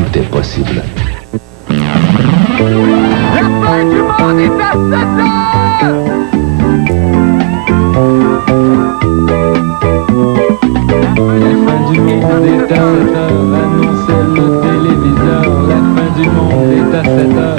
tout est possible. La fin du monde est à 7 heures! La fin du monde est à 7 heures, annonçait le téléviseur. La fin du monde est à 7 heures.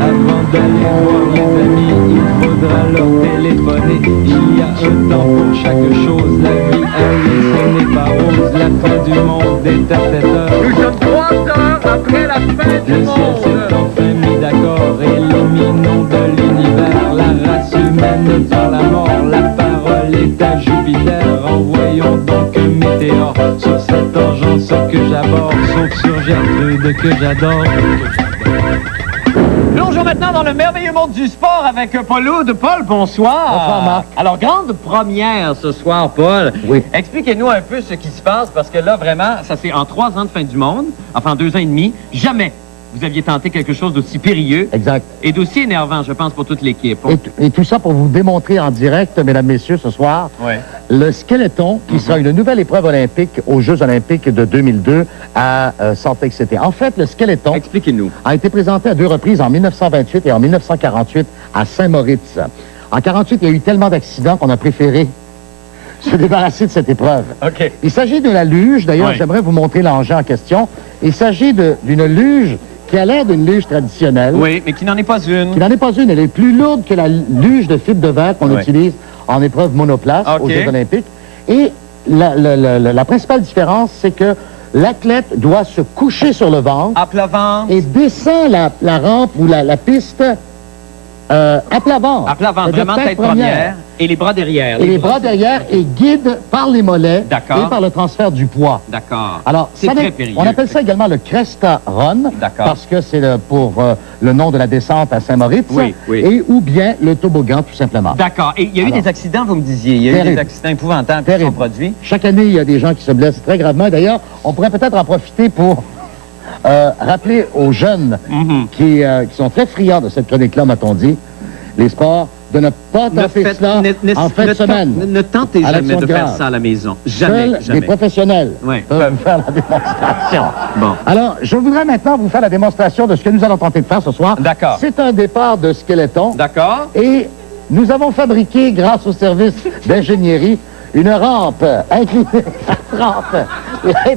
Avant d'aller voir les amis, il faudra leur téléphoner. Il y a un temps pour chaque chose, la vie ce n'est pas rose. La fin du monde est à 7 heures. Nous sommes 3 heures après la fin du Le ciel s'est monde. enfin mis d'accord, éliminons de l'univers la race humaine par la mort. La parole est à Jupiter, envoyons donc un météore sur cette engeance que j'aborde, sauf sur Gertrude que j'adore. Plongeons maintenant dans le merveilleux monde du sport avec Paul Oude. Paul, bonsoir. Bonsoir, Marc. Alors, grande première ce soir, Paul. Oui. Expliquez-nous un peu ce qui se passe, parce que là, vraiment, ça c'est en 3 ans de fin du monde, enfin en 2 ans et demi, jamais vous aviez tenté quelque chose d'aussi périlleux Exact. et d'aussi énervant, je pense, pour toute l'équipe. Et tout ça pour vous démontrer en direct, mesdames, messieurs, ce soir, Ouais. le skeleton, qui sera une nouvelle épreuve olympique aux Jeux olympiques de 2002 à Salt Lake City. En fait, le skeleton Expliquez-nous. a été présenté à 2 reprises, en 1928 et en 1948, à Saint-Moritz. En 48, il y a eu tellement d'accidents qu'on a préféré se débarrasser de cette épreuve. OK. Il s'agit de la luge. D'ailleurs, Ouais. j'aimerais vous montrer l'engin en question. Il s'agit d'une luge qui a l'air d'une luge traditionnelle. Oui, mais qui n'en est pas une. Qui n'en est pas une. Elle est plus lourde que la luge de fibre de verre qu'on Ouais. utilise en épreuve monoplace OK. aux Jeux olympiques. Et la principale différence, c'est que l'athlète doit se coucher sur le ventre À plat ventre. et descend la rampe ou la piste à plat ventre. À plat ventre, C'est-à-dire vraiment tête première. Et les bras derrière. Et les bras derrière et guide par les mollets D'accord. et par le transfert du poids. D'accord. Alors, c'est ça très n'est- périlleux. on appelle ça également le Cresta Run, D'accord. parce que c'est pour le nom de la descente à Saint-Moritz, Oui, oui. et ou bien le toboggan, tout simplement. D'accord. Et il y a eu Alors, des accidents, vous me disiez. Il y a eu terrible. des accidents épouvantables qui Terrible. sont produits. Chaque année, il y a des gens qui se blessent très gravement. D'ailleurs, on pourrait peut-être en profiter pour rappeler aux jeunes Mhm. qui sont très friands de cette chronique-là, m'a-t-on dit, les sports, de ne pas tenter cela en fin de semaine. Ne tentez À jamais l'action de de faire grâce. ça à la maison. Jamais, Seuls jamais. des professionnels Oui. peuvent vous faire la démonstration. Bon. Alors, je voudrais maintenant vous faire la démonstration de ce que nous allons tenter de faire ce soir. D'accord. C'est un départ de skeleton. D'accord. Et nous avons fabriqué, grâce au service d'ingénierie, une rampe inclinée à 30.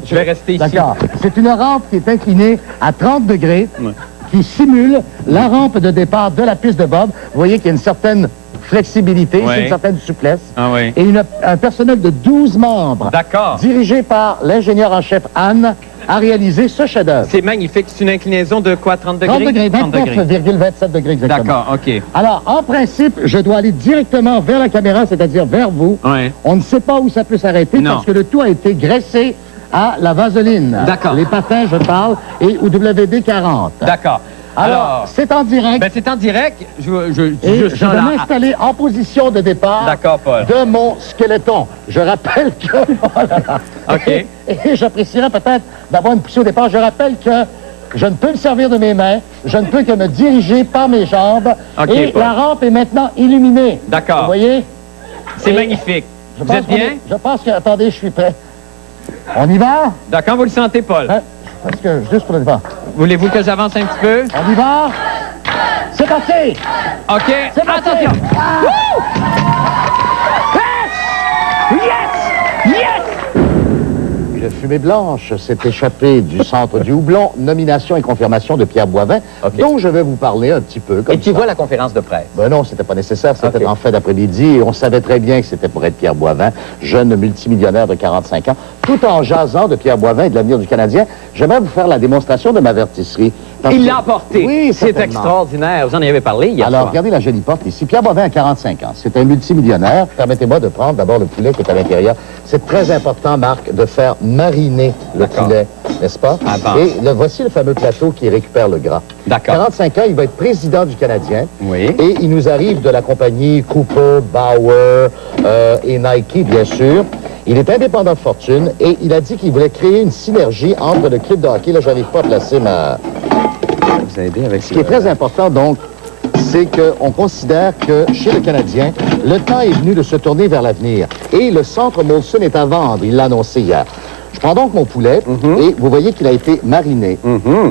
Je vais rester ici. D'accord. C'est une rampe qui est inclinée à 30 degrés, Ouais. qui simule la rampe de départ de la piste de bob. Vous voyez qu'il y a une certaine flexibilité, Ouais. une certaine souplesse. Ah oui. Et un personnel de 12 membres, D'accord. dirigé par l'ingénieur en chef Anne, a réalisé ce chef-d'œuvre. C'est magnifique. C'est une inclinaison de quoi? 30 degrés? 30 degrés, 30 degrés. 29,27 degrés exactement. D'accord, OK. Alors, en principe, je dois aller directement vers la caméra, c'est-à-dire vers vous. Ouais. On ne sait pas où ça peut s'arrêter Non. parce que le tout a été graissé à la vaseline. D'accord. Les patins, je parle, et au WD-40. D'accord. Alors, c'est en direct. Ben, c'est en direct. Et je sens vais la- m'installer en position de départ D'accord, Paul. de mon skeleton. Je rappelle que... Oh là là. OK. Et j'apprécierais peut-être d'avoir une poussée au départ. Je rappelle que je ne peux me servir de mes mains. Je ne peux que me diriger par mes jambes. OK, et Paul. la rampe est maintenant illuminée. D'accord. Vous voyez? C'est Et magnifique. Je Vous pense êtes qu'on bien? est- Je pense que... Attendez, je suis prêt. On y va? D'accord, vous le sentez, Paul. Hein? Parce que, juste pour le départ. Voulez-vous que j'avance un petit peu? On y va? C'est parti! OK. C'est parti! Attention. Une fumée blanche s'est échappée du centre du houblon. Nomination et confirmation de Pierre Boivin, OK. dont je vais vous parler un petit peu. Comme Et tu ça. vois la conférence de presse. Ben non, c'était pas nécessaire. C'était OK. en fin d'après-midi et on savait très bien que c'était pour être Pierre Boivin, jeune multimillionnaire de 45 ans. Tout en jasant de Pierre Boivin et de l'avenir du Canadien, j'aimerais vous faire la démonstration de ma vertisserie. Parce Il que- l'a emporté. Oui, c'est certainement. extraordinaire. Vous en avez parlé hier Alors, soir. regardez la jolie porte ici. Pierre Boivin a 45 ans. C'est un multimillionnaire. Permettez-moi de prendre d'abord le poulet qui est à l'intérieur. C'est très important, Marc, de faire mariner le D'accord. poulet, n'est-ce pas? Avant. Et voici le fameux plateau qui récupère le gras. D'accord. 45 ans, il va être président du Canadien. Oui. Et il nous arrive de la compagnie Cooper, Bauer et Nike, bien sûr. Il est indépendant de fortune et il a dit qu'il voulait créer une synergie entre le club de hockey. Là, j'arrive pas à placer ma... Vous aidez avec Ce qui est très important, donc, c'est qu'on considère que chez le Canadien, le temps est venu de se tourner vers l'avenir. Et le centre Molson est à vendre, il l'a annoncé hier. Je prends donc mon poulet et vous voyez qu'il a été mariné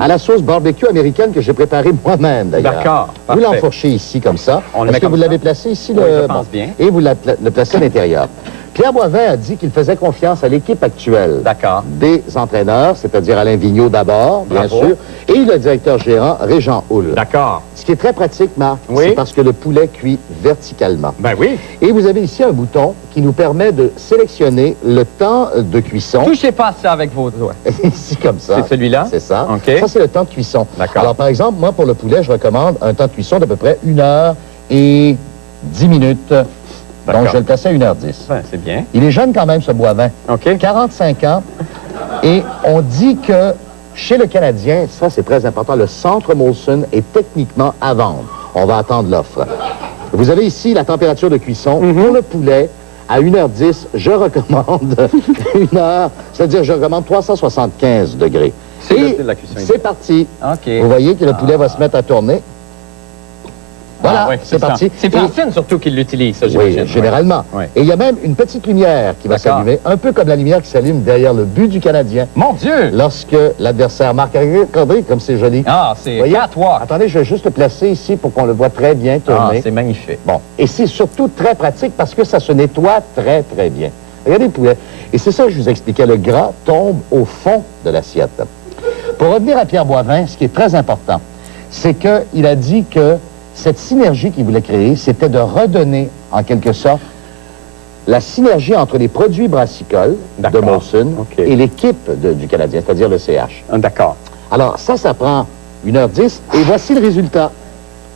à la sauce barbecue américaine que j'ai préparée moi-même, d'ailleurs. D'accord, Vous parfait. l'enfourchez ici, comme ça. On le Est-ce met que comme vous ça? l'avez placé ici? Oui, je pense bien. Et vous le placez à l'intérieur. Pierre Boivin a dit qu'il faisait confiance à l'équipe actuelle D'accord. des entraîneurs, c'est-à-dire Alain Vigneault d'abord, bien Bravo. sûr, et le directeur gérant, Régent Houle. D'accord. Ce qui est très pratique, Marc, Oui. c'est parce que le poulet cuit verticalement. Ben oui. Et vous avez ici un bouton qui nous permet de sélectionner le temps de cuisson. Touchez pas ça avec vos doigts. Ici, comme ça. C'est celui-là? C'est ça. OK. Ça, c'est le temps de cuisson. D'accord. Alors, par exemple, moi, pour le poulet, je recommande un temps de cuisson d'à peu près 1 heure et 10 minutes. Donc, je vais le placer à 1h10. Ben, c'est bien. Il est jeune quand même, ce Boivin. OK. 45 ans. Et on dit que chez le Canadien, ça, c'est très important, le centre Molson est techniquement à vendre. On va attendre l'offre. Vous avez ici la température de cuisson. Pour le poulet, à 1h10, je recommande 1 heure, c'est-à-dire je recommande 375 degrés. C'est Et le style de la cuisson. c'est parti. OK. Vous voyez que le poulet va se mettre à tourner. Voilà, Ah, ouais, c'est ça. parti. C'est Et- Francine surtout qui l'utilise, ça, oui, j'imagine. généralement. Ouais. Et il y a même une petite lumière qui va D'accord. s'allumer, un peu comme la lumière qui s'allume derrière le but du Canadien Mon Dieu! lorsque l'adversaire marque. Regardez comme c'est joli. Ah, c'est Voyez? 4 Attendez, je vais juste le placer ici pour qu'on le voit très bien Ah, tourner. c'est magnifique. Bon, et c'est surtout très pratique parce que ça se nettoie très, très bien. Regardez le poulet. Et c'est ça que je vous expliquais, le gras tombe au fond de l'assiette. Pour revenir à Pierre Boivin, ce qui est très important, c'est qu'il a dit que cette synergie qu'il voulait créer, c'était de redonner, en quelque sorte, la synergie entre les produits brassicoles de D'accord. Molson OK. et l'équipe du Canadien, c'est-à-dire le CH. D'accord. Alors, ça prend 1h10, et voici le résultat.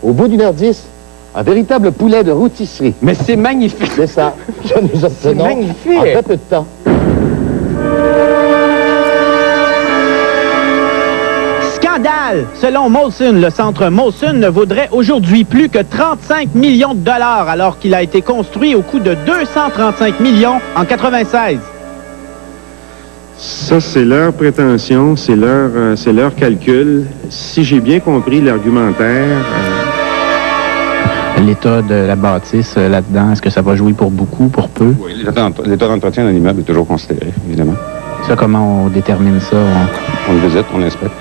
Au bout d'1h10, un véritable poulet de rôtisserie. Mais c'est magnifique. C'est ça que nous obtenons magnifique. en très peu de temps. Scandale! Selon Molson, le centre Molson ne vaudrait aujourd'hui plus que 35 millions de dollars alors qu'il a été construit au coût de 235 millions en 96. Ça, c'est leur prétention, c'est leur calcul. Si j'ai bien compris l'argumentaire, L'état de la bâtisse là-dedans, est-ce que ça va jouer pour beaucoup, pour peu? oui, l'état d'entretien d'un immeuble est toujours considéré, évidemment. Ça, comment on détermine ça? On le visite, on l'inspecte.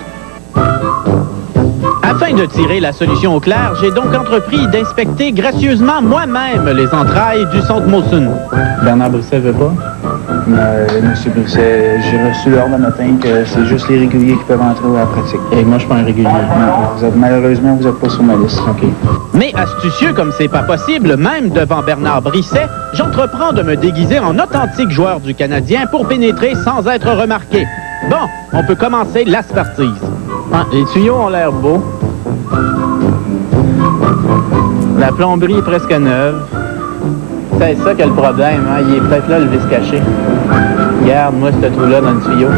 Afin de tirer la solution au clair, j'ai donc entrepris d'inspecter gracieusement moi-même les entrailles du centre Molson. Bernard Brisset veut pas? Monsieur Brisset, j'ai reçu l'ordre le matin que c'est juste les réguliers qui peuvent entrer à la pratique. Et moi, je suis pas un régulier. Non, malheureusement, vous n'êtes pas sur ma liste. OK. Mais astucieux comme c'est pas possible, même devant Bernard Brisset, j'entreprends de me déguiser en authentique joueur du Canadien pour pénétrer sans être remarqué. Bon, on peut commencer l'aspertise. Ah, les tuyaux ont l'air beaux. La plomberie est presque neuve. C'est ça qui a le problème, hein? Il est peut-être là, le vis caché. Regarde-moi ce trou-là dans le tuyau.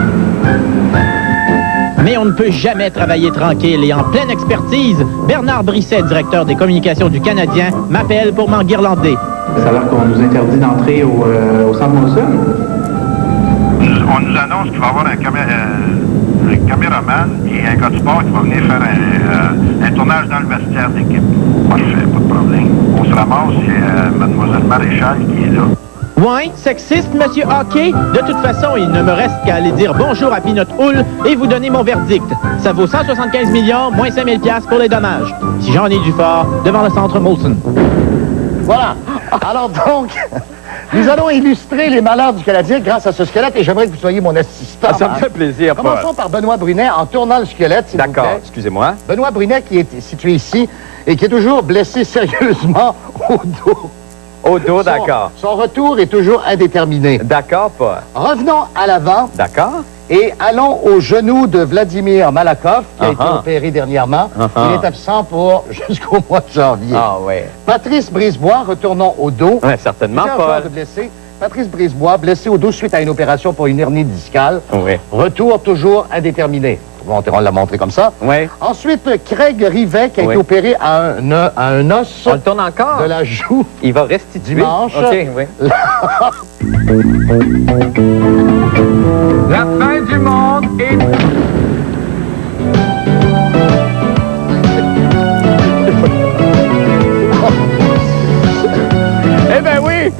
Mais on ne peut jamais travailler tranquille et en pleine expertise, Bernard Brisset, directeur des communications du Canadien, m'appelle pour m'enguirlander. Ça a l'air qu'on nous interdit d'entrer au centre Molson. On nous annonce qu'il va y avoir un caméraman et un gars de sport qui va venir faire un tournage dans le vestiaire d'équipe. Parfait, pas de problème. On se ramasse, c'est Mademoiselle Maréchal qui est là. Ouais, sexiste, monsieur Hockey? De toute façon, il ne me reste qu'à aller dire bonjour à Pinot Hull et vous donner mon verdict. Ça vaut 175 millions, moins 5 000 $ pour les dommages. Si Jean-Denis Dufort, devant le centre Molson. Voilà. Alors donc, nous allons illustrer les malheurs du Canadien grâce à ce squelette et j'aimerais que vous soyez mon assistant. Ah, ça me fait plaisir, Paul. Commençons par Benoît Brunet en tournant le squelette, s'il vous D'accord, plaît. excusez-moi. Benoît Brunet qui est situé ici et qui est toujours blessé sérieusement au dos. Au dos, d'accord. Son retour est toujours indéterminé. D'accord, Paul. Revenons à l'avant D'accord. et allons au genou de Vladimir Malakoff, qui a été Uh-huh. opéré dernièrement. Uh-huh. Il est absent pour jusqu'au mois de janvier. Ah, ouais. Patrice Brisebois, retournons au dos. Ouais, certainement, Plusieurs joueurs de Paul. blessés. Patrice Brisebois, blessé au dos suite à une opération pour une hernie discale. Oui. Retour toujours indéterminé. Bon, on l'a montré comme ça. Oui. Ensuite, Craig Rivet, qui a Oui. été opéré à un os On le tourne encore? de la joue. Il va restituer. Dimanche. OK, oui. La fin du monde est... Eh ben oui!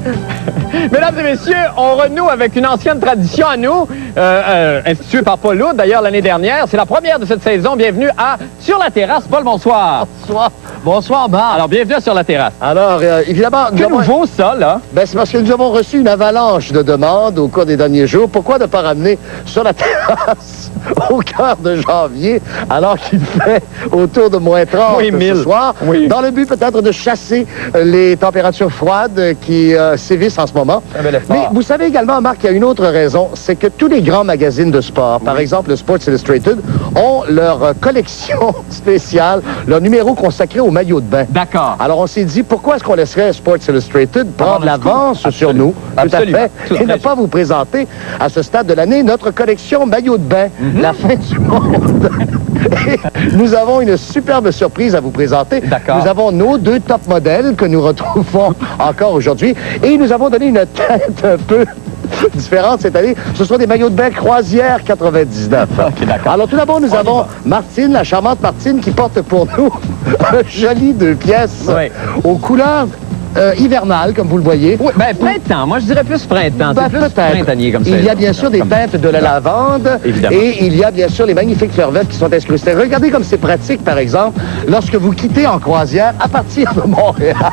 Mesdames Mesdames et messieurs, on renoue avec une ancienne tradition à nous, instituée par Paul Loud, d'ailleurs, l'année dernière. C'est la première de cette saison. Bienvenue à Sur la terrasse. Paul, bonsoir. Bonsoir. Bonsoir, Marc. Alors, bienvenue à Sur la terrasse. Alors, évidemment... Que nouveau, ça, là? Ben, c'est parce que nous avons reçu une avalanche de demandes au cours des derniers jours. Pourquoi ne pas ramener Sur la terrasse au cœur de janvier, alors qu'il fait autour de moins 30 ce soir, dans le but peut-être de chasser les températures froides qui sévissent en ce moment. Mais vous savez également, Marc, il y a une autre raison, c'est que tous les grands magazines de sport, par exemple le Sports Illustrated, ont leur collection spéciale, leur numéro consacré au maillot de bain. D'accord. Alors on s'est dit, pourquoi est-ce qu'on laisserait Sports Illustrated prendre l'avance sur nous, tout à fait, et ne pas vous présenter à ce stade de l'année notre collection maillot de bain, la fin du monde. Et nous avons une superbe surprise à vous présenter. Nous avons nos 2 top modèles que nous retrouvons encore aujourd'hui, et nous avons donné une tête un peu différente cette année. Ce sont des maillots de bain croisière 99. Alors tout d'abord, nous avons Martine, la charmante Martine, qui porte pour nous un joli 2 pièces aux couleurs hivernales, comme vous le voyez. Oui, ben printemps. Moi, je dirais plus printemps. Ben, C'est plus printanier comme ça. Il y a bien sûr des teintes de la lavande. Évidemment. Et il y a bien sûr les magnifiques fleurs vertes qui sont incrustées. Regardez comme c'est pratique, par exemple, lorsque vous quittez en croisière à partir de Montréal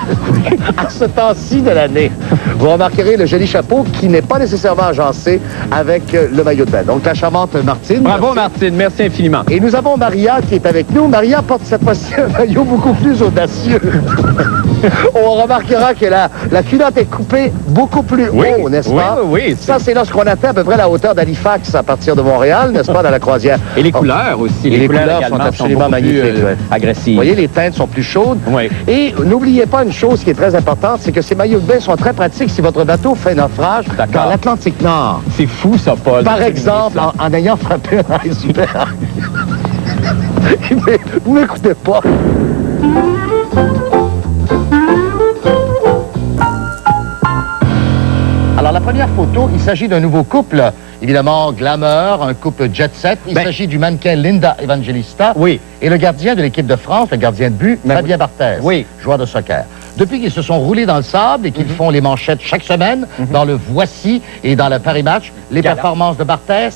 à ce temps-ci de l'année. Vous remarquerez le joli chapeau qui n'est pas nécessairement agencé avec le maillot de bain. Donc, la charmante Martine. Bravo, Martine. Merci infiniment. Et nous avons Maria qui est avec nous. Maria porte cette fois-ci un maillot beaucoup plus audacieux. On remarquera que la culotte est coupée beaucoup plus haut, n'est-ce pas? Oui. Ça, c'est lorsqu'on atteint à peu près la hauteur d'Halifax à partir de Montréal, n'est-ce pas, dans la croisière? Et les couleurs aussi. Les couleurs sont absolument magnifiques. Agressives. Vous voyez, les teintes sont plus chaudes. Oui. Et n'oubliez pas une chose qui est très importante, c'est que ces maillots de bain sont très pratiques si votre bateau fait naufrage dans l'Atlantique Nord. C'est fou, ça, Paul. Par exemple, en ayant frappé un iceberg. Mais vous m'écoutez pas. Alors, la première photo, il s'agit d'un nouveau couple, évidemment glamour, un couple jet-set. Il s'agit du mannequin Linda Evangelista et le gardien de l'équipe de France, le gardien de but, Fabien Barthez, joueur de soccer. Depuis qu'ils se sont roulés dans le sable et qu'ils font les manchettes chaque semaine, dans le Voici et dans le Paris Match, les performances de Barthez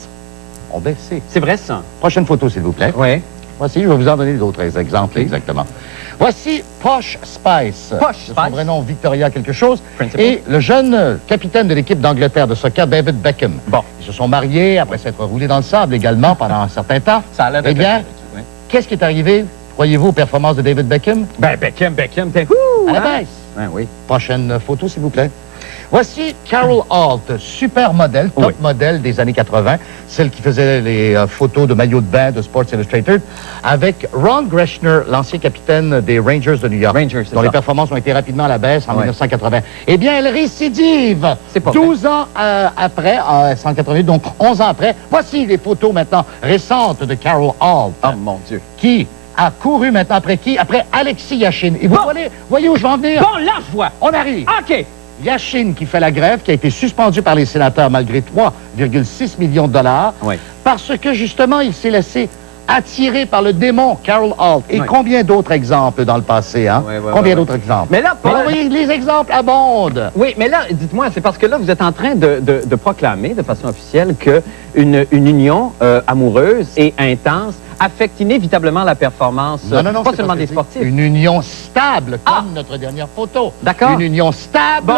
ont baissé. C'est vrai, ça. Prochaine photo, s'il vous plaît. Oui. Voici, je vais vous en donner d'autres exemples, exactement. Voici Posh Spice. Son vrai nom, Victoria quelque chose. Et le jeune capitaine de l'équipe d'Angleterre de soccer, David Beckham. Ils se sont mariés après s'être roulés dans le sable également pendant un certain temps. Ça a l'air Eh bien, qu'est-ce qui est arrivé, croyez-vous, aux performances de David Beckham? Ben, Beckham, t'es... À la baisse. Ben oui. Prochaine photo, s'il vous plaît. Voici Carol Alt, super modèle, top modèle des années 80, celle qui faisait les photos de maillots de bain de Sports Illustrated, avec Ron Greschner, l'ancien capitaine des Rangers de New York, dont les performances ont été rapidement à la baisse en 1980. Eh bien, elle récidive 12 ans après, en 188, donc 11 ans après. Voici les photos maintenant récentes de Carol Alt. Oh, mon Dieu. Qui a couru maintenant après qui? Après Alexis Yashin. Et vous voyez où je vais en venir? Bon, là, je vois. On arrive. OK. Yashin qui fait la grève, qui a été suspendu par les sénateurs malgré 3,6 millions de dollars, parce que justement, il s'est laissé attiré par le démon Carol Alt. Et combien d'autres exemples dans le passé, hein? Combien d'autres exemples? Mais là, vous voyez, les exemples abondent. Oui, mais là, dites-moi, c'est parce que là, vous êtes en train de proclamer de façon officielle qu'une union amoureuse et intense affecte inévitablement la performance, non, pas seulement des sportifs. Une union stable, comme notre dernière photo. D'accord. Une union stable,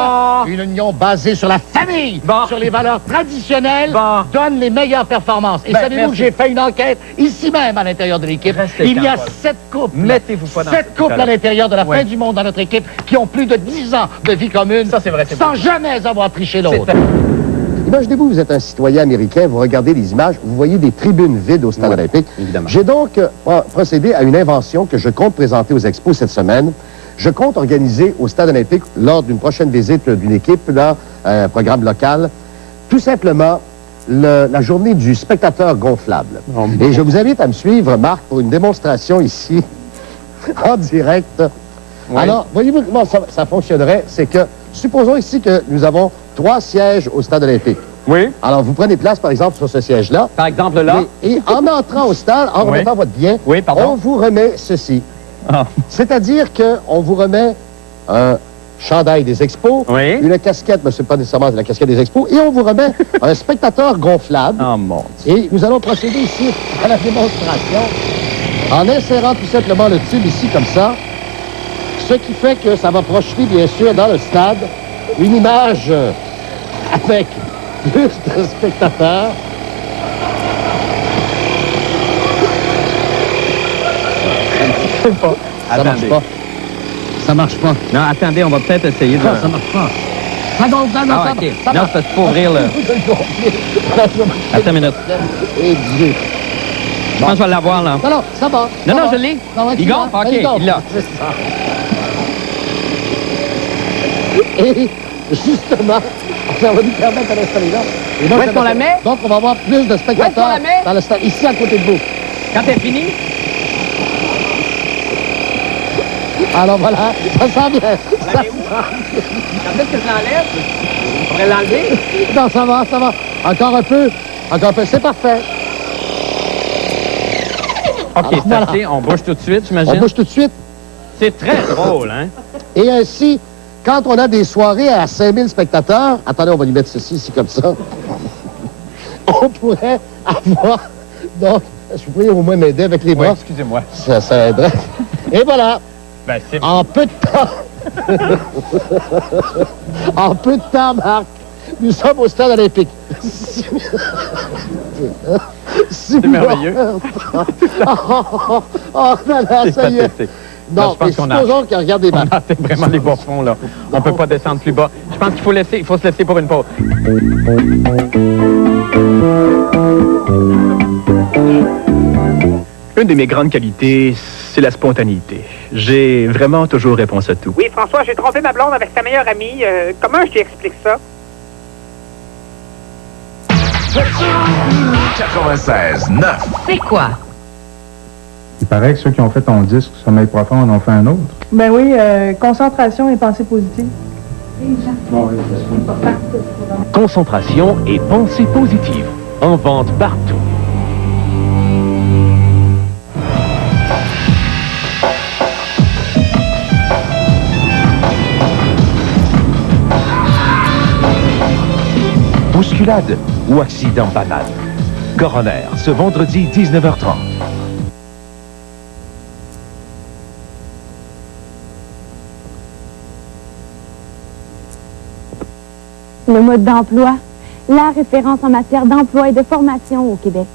une union basée sur la famille, sur les valeurs traditionnelles, donne les meilleures performances. Et savez-vous que j'ai fait une enquête ici même à l'intérieur de l'équipe. Il y a 7 couples. Mettez-vous pas dans 7 couples à l'intérieur de la fin du monde dans notre équipe qui ont plus de 10 ans de vie commune sans jamais avoir triché l'autre. Imaginez-vous, vous êtes un citoyen américain, vous regardez les images, vous voyez des tribunes vides au Stade olympique. J'ai donc procédé à une invention que je compte présenter aux expos cette semaine. Je compte organiser au Stade olympique, lors d'une prochaine visite d'une équipe, dans un programme local, tout simplement la journée du spectateur gonflable. Et je vous invite à me suivre, Marc, pour une démonstration ici, en direct. Alors, voyez-vous comment ça fonctionnerait? C'est que, supposons ici que nous avons 3 sièges au Stade olympique. Oui. Alors, vous prenez place, par exemple, sur ce siège-là. Par exemple, là. Et en entrant au stade, en remettant votre bien, on vous remet ceci. C'est-à-dire qu'on vous remet un chandail des expos, Oui. une casquette, mais c'est pas nécessairement la casquette des expos, et on vous remet un spectateur gonflable. Oh mon Dieu. Et nous allons procéder ici à la démonstration en insérant tout simplement le tube ici comme ça, ce qui fait que ça va projeter bien sûr dans le stade une image avec plus de spectateurs. Ça marche Attendez. pas. Ça marche pas. Non, attendez, on va peut-être essayer de... Non, ça marche pas. Ça gonfle, non, Ah, ça OK. marche, ça Non, marche. c'est pour ouvrir le... Attends une minute. Et Dieu. Je pense que je vais l'avoir, là. Non, ça va. Non, ça non, va. je l'ai. Non, ouais, Il tu gonfle? l'as. OK, Il gonfle. il l'a. C'est ça. Et justement, ça va nous permettre de l'installer là. Et donc, Où est-ce qu'on la met? Donc, on va avoir plus de Où est-ce qu'on spectateurs la met? dans le stade, ici à côté de vous. Quand t'es fini, Alors voilà, ça sent bien. Ça sent... quand est-ce que je l'enlève? On pourrait l'enlever? Non, ça va, ça va. Encore un peu. Encore un peu. C'est parfait. OK, c'est voilà. assez. On bouge tout de suite, On j'imagine. bouge tout de suite. C'est très drôle, hein? Et ainsi, quand on a des soirées à 5000 spectateurs, attendez, on va lui mettre ceci ici comme ça, on pourrait avoir, donc, je vous prie au moins m'aider avec les bras, excusez-moi. ça aiderait. Et voilà, Ben, c'est... en peu de temps, en peu de temps, Marc, nous sommes au stade olympique. C'est merveilleux. Oh, non, C'est ça y est. pathétique. Non, je pense mais qu'on a- supposons qu'il regarde des On matchs. a atteint vraiment les bas fonds, là. On peut pas descendre plus bas. Je pense qu'il faut se laisser pour une pause. Une de mes grandes qualités, c'est la spontanéité. J'ai vraiment toujours réponse à tout. Oui, François, j'ai trompé ma blonde avec sa meilleure amie. Comment je t'explique ça? 96.9. C'est quoi? Il paraît que ceux qui ont fait ton disque Sommeil profond en ont fait un autre. Ben oui, concentration et pensée positive. Concentration et pensée positive. En vente partout. Bousculade ou accident banal. Coroner, ce vendredi 19h30. Le mode d'emploi, la référence en matière d'emploi et de formation au Québec.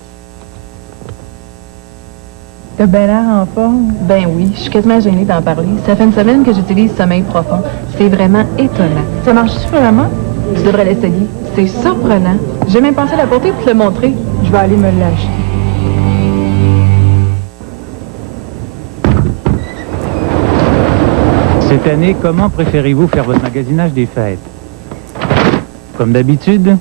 T'as bien l'air en forme. Ben oui, je suis quasiment gênée d'en parler. Ça fait une semaine que j'utilise Sommeil profond. C'est vraiment étonnant. Ça marche-tu vraiment? Tu devrais l'essayer. C'est surprenant. J'ai même pensé à la porter pour te le montrer. Je vais aller me l'acheter. Cette année, comment préférez-vous faire votre magasinage des fêtes? Comme d'habitude?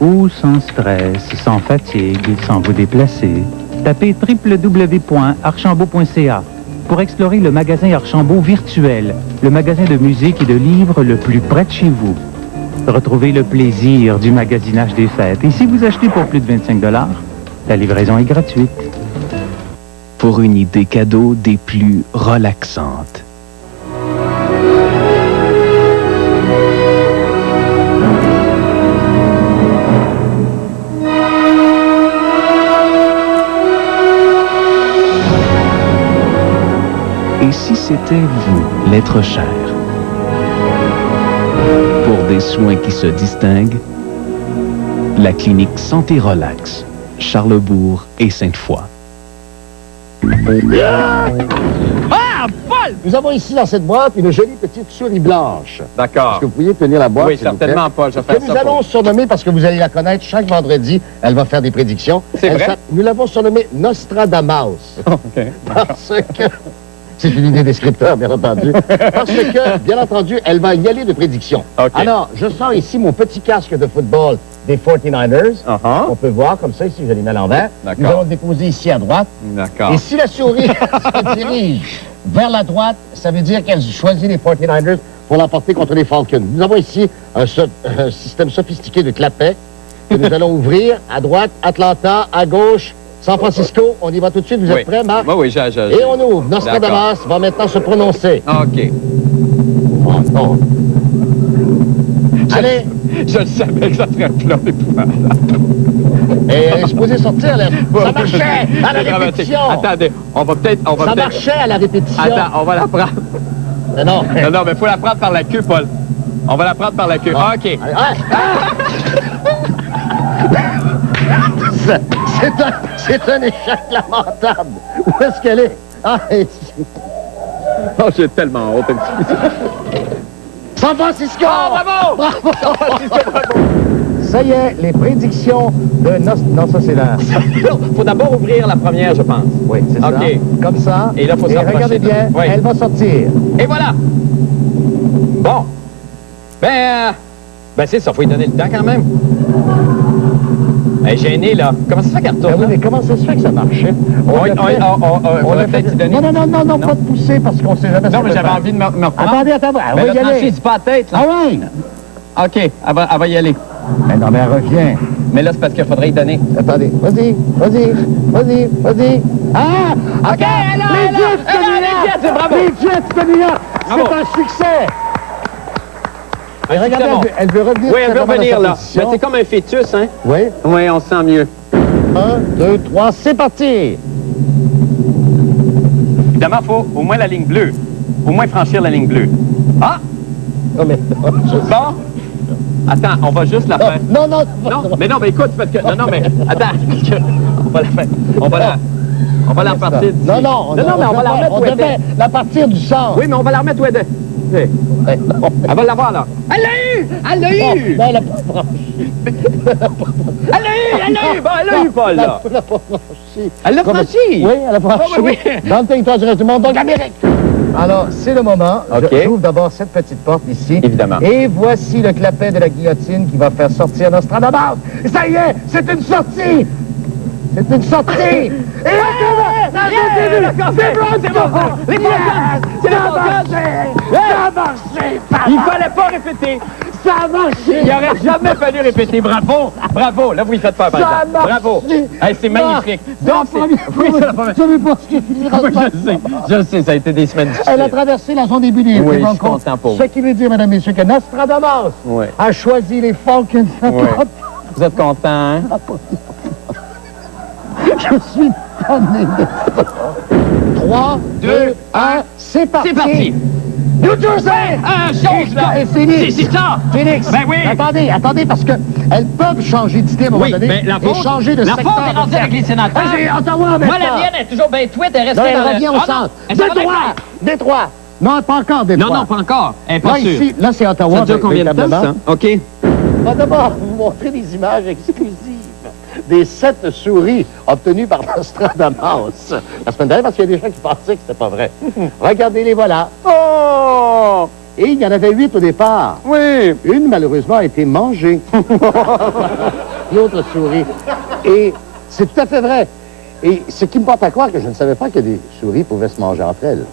Ou sans stress, sans fatigue, sans vous déplacer? Tapez www.archambault.ca pour explorer le magasin Archambault virtuel, le magasin de musique et de livres le plus près de chez vous. Retrouvez le plaisir du magasinage des fêtes. Et si vous achetez pour plus de 25 $, la livraison est gratuite. Pour une idée cadeau des plus relaxantes. Et si c'était vous, l'être cher? Pour des soins qui se distinguent, la clinique Santé Relax, Charlesbourg et Sainte-Foy. Ah, Paul! Nous avons ici dans cette boîte une jolie petite souris blanche. D'accord. Est-ce que vous pourriez tenir la boîte? Oui, s'il vous plaît? certainement, Paul. Je vais Que faire nous ça allons pour... surnommer, parce que vous allez la connaître, chaque vendredi, elle va faire des prédictions. C'est vrai? Nous l'avons surnommée Nostradamus. OK. Parce que... C'est une idée des scripteurs, bien entendu. Parce que, bien entendu, elle va y aller de prédictions. OK. Alors, je sors ici mon petit casque de football des 49ers. On peut voir comme ça, ici, je l'ai mis à l'envers. Nous allons le déposer ici à droite. D'accord. Et si la souris se dirige vers la droite, ça veut dire qu'elle choisit les 49ers pour l'emporter contre les Falcons. Nous avons ici un système sophistiqué de clapets que nous allons ouvrir à droite, Atlanta, à gauche, San Francisco. On y va tout de suite. Vous êtes prêts, Marc? Oui, Et on ouvre. Nostradamus va maintenant se prononcer. OK. non. Allez! Je le savais que ça serait plat épouvantable. Et elle est supposée sortir, là. Ça marchait à la C'est dramatique. répétition. Attendez, on va peut-être... Ça marchait à la répétition. Attends, on va la prendre. Non, non, mais il faut la prendre par la queue, Paul. On va la prendre par la queue. Ah, OK. C'est un échec lamentable. Où est-ce qu'elle est? Ah, ici. Oh, j'ai tellement honte. San Francisco! Ah, bravo! Bravo! San Francisco, bravo! Ça y est, les prédictions de Non, ça c'est là. Faut d'abord ouvrir la première, je pense. Oui, c'est ça. OK. Comme ça. Et là, faut s'approcher. Regardez bien, Oui. elle va sortir. Et voilà! Bon. Ben, c'est ça, faut lui donner le temps quand même. Elle est gênée, là. Comment ça se fait qu'elle retourne? Oui, mais comment ça se fait que ça marchait? On va peut-être lui donner... Non, pas de pousser, parce qu'on sait jamais... Non, mais j'avais envie de me reprendre. Attendez, elle va y aller. Dis pas la tête, là. Ah oui? OK, elle va y aller. Mais non, mais elle revient. Mais là, c'est parce qu'il faudrait y donner. Attendez, vas-y. Ah! OK, elle a, c'est bravo! Les Jets de New York! Bravo. C'est un succès! Et Ah, regardez, bon. elle veut revenir. Oui, elle veut revenir, là. position. Mais c'est comme un fœtus, hein? Oui. Oui, on se sent mieux. 1, 2, 3, c'est parti! Évidemment, il faut au moins la ligne bleue. Au moins franchir la ligne bleue. Ah! Non, mais... Bon? Attends, on va juste la faire. Non, mais non, mais écoute, parce que... Non, mais... Attends, parce que... On va la faire. On va la repartir d'ici. Non, mais on va la remettre où elle devait était. la partir du centre. Oui, mais on va la remettre où elle était. Elle va l'avoir, là. Elle l'a eu! Elle l'a eu! Non, elle l'a pas franchi. Elle l'a eu, Paul, là. Elle l'a pas franchi. Elle l'a franchi? Oui, elle l'a franchi. oui. Dans le territoire du reste du monde, donc l'Amérique. Alors, c'est le moment. OK. J'ouvre d'abord cette petite porte ici. Évidemment. Et voici le clapet de la guillotine qui va faire sortir Nostradamus. Et ça y est, c'est une sortie! C'est une sortie! Et C'est bon! Les bons guns! C'est les bons guns! Ça a marché! Il fallait pas répéter! Ça a marché! Il aurait jamais fallu répéter. Bravo! Bravo! Là, vous lui faites peur, par Ça a exemple. Bravo! marché. Hey, c'est magnifique. Donc, Oui, c'est la première. Je ne sais pas ce qui Je sais, ça a été des semaines difficiles. Elle a traversé la zone des Bullets. Oui, je suis content pour vous. Ce qui veut dire, mesdames et messieurs, que Nostradamus Oui. a choisi les Falcons. Oui. Vous êtes content, hein? Je suis tanné de ça. 3, 2, 1, c'est parti! C'est parti! New Jersey! Chose, là! Et Phoenix! C'est ça! Phoenix! Ben oui! Attendez, parce que elles peuvent changer d'idée à un moment donné mais la et faute, changer de la secteur. faute est rendue avec les sénateurs. J'ai Ottawa maintenant. Moi, la mienne est toujours bien tweet, elle reste Non, dans elle revient au centre. Détroit! Non, pas encore Détroit. Non, pas encore. Elle est pas Là, sûre. ici, là, c'est Ottawa. Ça dure combien de temps, ça? OK. On va d'abord vous montrer des images exclusives des 7 souris obtenues par Nostradamus la semaine dernière, parce qu'il y a des gens qui pensaient que c'était pas vrai. Regardez, les voilà. Oh! Et il y en avait 8 au départ. Oui! Une, malheureusement, a été mangée. L'autre souris. Et c'est tout à fait vrai. Et ce qui me porte à croire que je ne savais pas que des souris pouvaient se manger entre elles.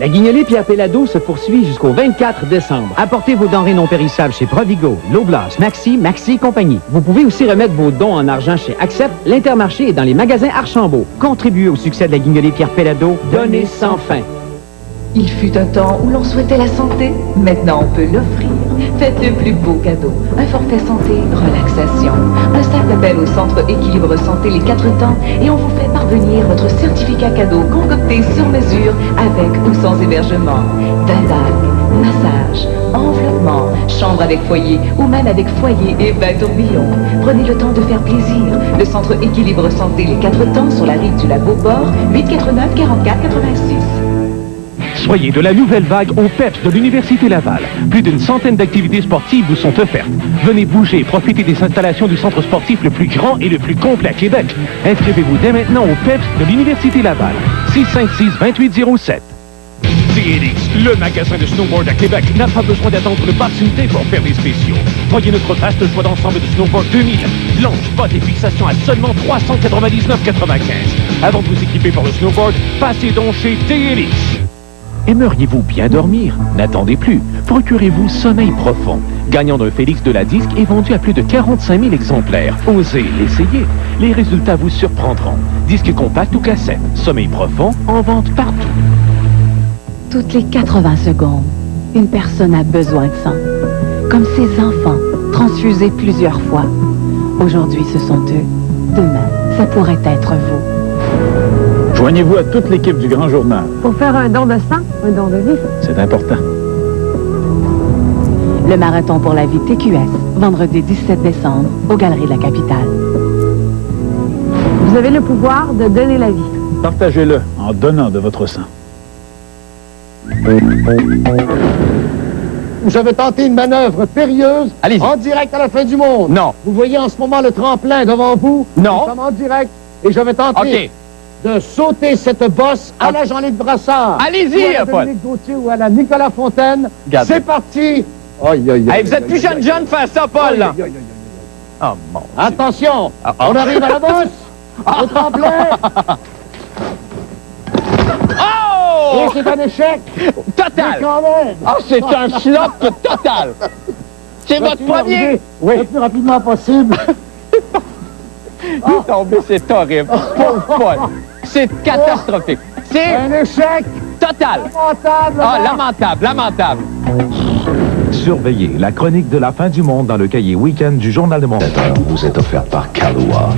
La guignolée Pierre Péladeau se poursuit jusqu'au 24 décembre. Apportez vos denrées non périssables chez Provigo, Loblas, Maxi et compagnie. Vous pouvez aussi remettre vos dons en argent chez Accept, l'Intermarché et dans les magasins Archambault. Contribuez au succès de la guignolée Pierre Péladeau. Donnez sans fin. Il fut un temps où l'on souhaitait la santé. Maintenant, on peut l'offrir. Faites le plus beau cadeau. Un forfait santé, relaxation. Un simple appel au Centre Équilibre Santé les 4 temps et on vous fait parvenir votre certificat cadeau concocté sur mesure avec ou sans hébergement. Bain d'algues, massage, enveloppement, chambre avec foyer ou même avec foyer et bain tourbillon. Prenez le temps de faire plaisir. Le Centre Équilibre Santé les 4 temps sur la rive du Lac-Beauport, 849 44 86. Soyez de la nouvelle vague au PEPS de l'Université Laval. Plus d'une centaine d'activités sportives vous sont offertes. Venez bouger et profitez des installations du centre sportif le plus grand et le plus complet à Québec. Inscrivez-vous dès maintenant au PEPS de l'Université Laval. 656-2807. TLX, le magasin de snowboard à Québec, n'a pas besoin d'attendre le Bas-Sunday pour faire des spéciaux. Voyez notre vaste choix d'ensemble de snowboard 2000. Planches, bottes et fixations à seulement 399,95. Avant de vous équiper pour le snowboard, passez donc chez TLX. Aimeriez-vous bien dormir? N'attendez plus. Procurez-vous Sommeil Profond, gagnant d'un Félix de la Disque et vendu à plus de 45 000 exemplaires. Osez l'essayer. Les résultats vous surprendront. Disque compact ou cassette, Sommeil Profond en vente partout. Toutes les 80 secondes, une personne a besoin de sang. Comme ses enfants, transfusés plusieurs fois. Aujourd'hui, ce sont eux. Demain, ça pourrait être vous. Joignez-vous à toute l'équipe du Grand Journal. Pour faire un don de sang, un don de vie. C'est important. Le Marathon pour la vie TQS, vendredi 17 décembre, aux Galeries de la Capitale. Vous avez le pouvoir de donner la vie. Partagez-le en donnant de votre sang. J'avais tenté une manœuvre périlleuse en direct à la fin du monde. Non. Vous voyez en ce moment le tremplin devant vous. Non. Nous sommes en direct et j'avais tenté de sauter cette bosse à la Jean-Luc Brassard. Allez-y, ou à la Paul. Dominique Gauthier ou à la Nicolas Fontaine. Regardez. C'est parti. Hey, vous êtes plus jeune de faire ça, Paul, là. Oh, mon Dieu. Attention, on arrive à la bosse, au tremplin. Oh! Et c'est un échec. Total. Mais quand même. Oh, c'est un flop total. C'est votre premier. Oui. Le plus rapidement possible. Il est tombé, c'est horrible. Pauvre Paul. C'est catastrophique. C'est un échec total. Lamentable. Ah, lamentable, lamentable. Surveillez la chronique de la fin du monde dans le cahier Week-end du Journal de Montréal. Vous est offerte par Kahlua.